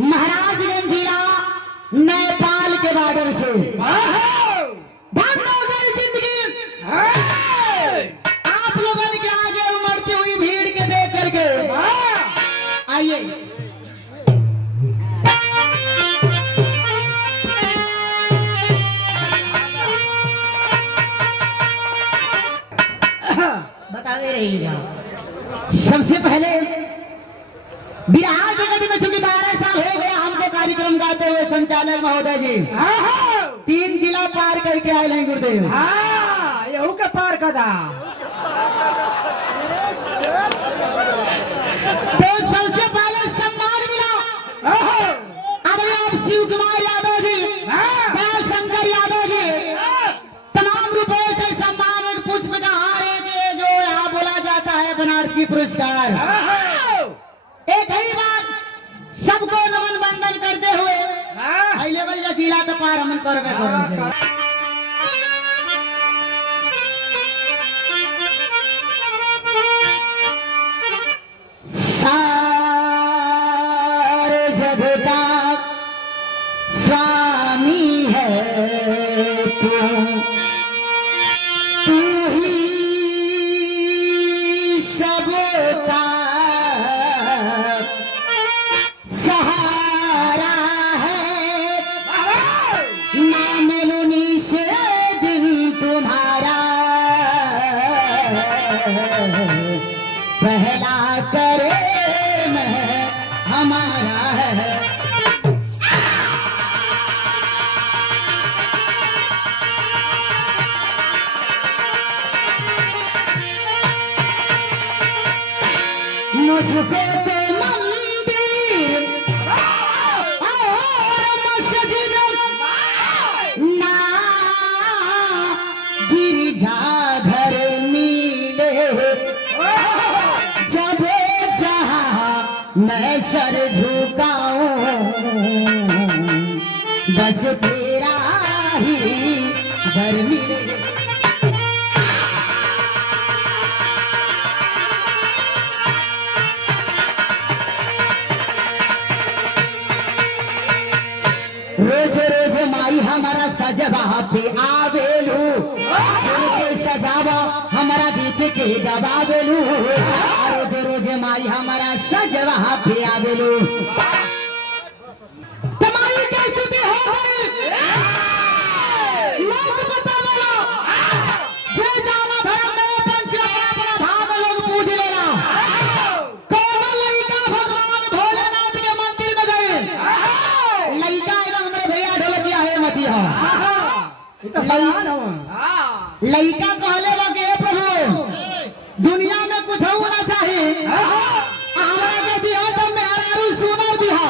महाराजगंज जिला नेपाल के बॉर्डर से जिंदगी आप लोगों के आगे उमड़ती हुई भीड़ के देख करके आइए बता दे रही है। सबसे पहले बिहार के गति में चूंकि 12 साल हो गया हमको कार्यक्रम गाते हुए संचालक महोदय जी 3 जिला पार करके आए हैं गुरुदेव। यहू के पार कदा तो सबसे पहले सम्मान मिला आप शिव कुमार यादव जी शंकर यादव जी तमाम रुपए से सम्मानित पुष्प का हार जो यहाँ बोला जाता है बनारसी पुरस्कार। एक ही बात सबको नमन बंदन करते हुए हाई लेवल का जिला तो पार हमन करबे करेंगे। सारे जग का स्वामी है तू ही सबका सहारा है। नाम लूनी से दिन तुम्हारा पहला करे मैं हमारा है। मुझको तो मंदिर और मस्जिद ना गिरजाघर मिले जब जहाँ मैं सर झुकाऊं बस तेरा ही घर मिले। रोज रोज माई हमारा सजवा पे आवेलू सुर के सजावा हमारा दीप के गवावेलू। रोज रोज माई हमारा सजवा पे आवेलू तमाई की स्तुति हो गई लोग बतावेला जे जाना धर्म में पंच अपना अपना भाव लोग पूज लेला। कौन लइका भगवान भोलेनाथ के मंदिर में गए लइका भैया ढोलकिया है मतिया लइका कहले लगे प्रभु दुनिया में कुछ होना चाहिए हमरा के दिया तो मेहरारू सुनर दिया।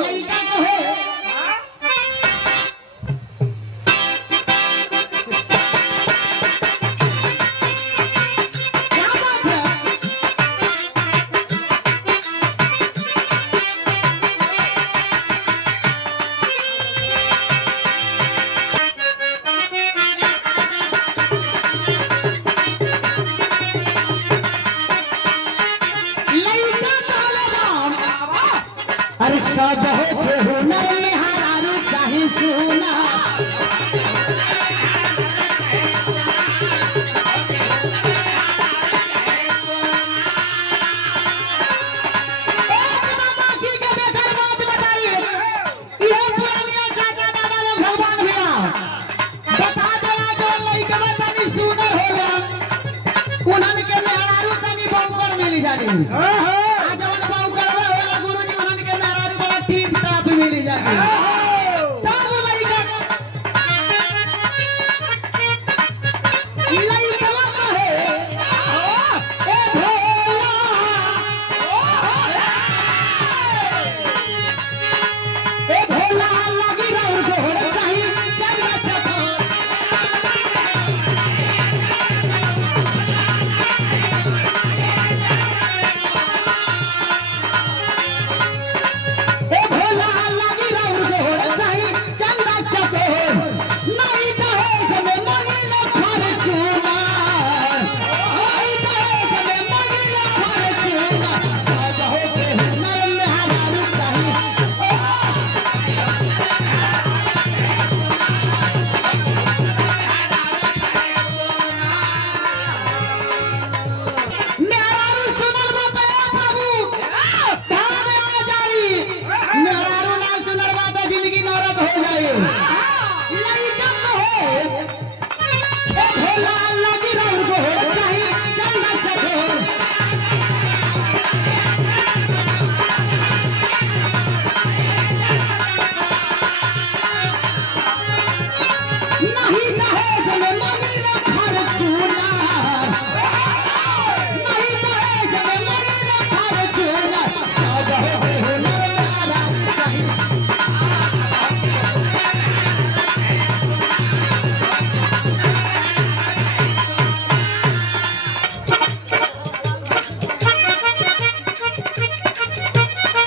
लइका कहे क्या बात है अरे सब के हुनर में हरारू चाहे सुना मिली जाती भोला लगी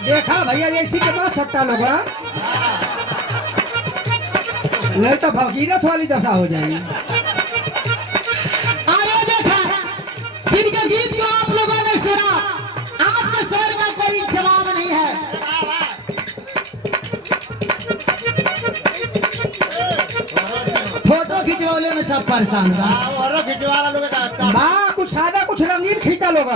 देखा भैया ऐसी के बाद सकता लोग नहीं तो भगीरथ वाली दशा हो जाएगी। अरे देखा जिनके गीत को आप लोगों ने सुना, आपके स्वर का कोई जवाब नहीं है। फोटो खिंचवाने में सब परेशान बा। कुछ सादा कुछ रंगीन खींचा लोग।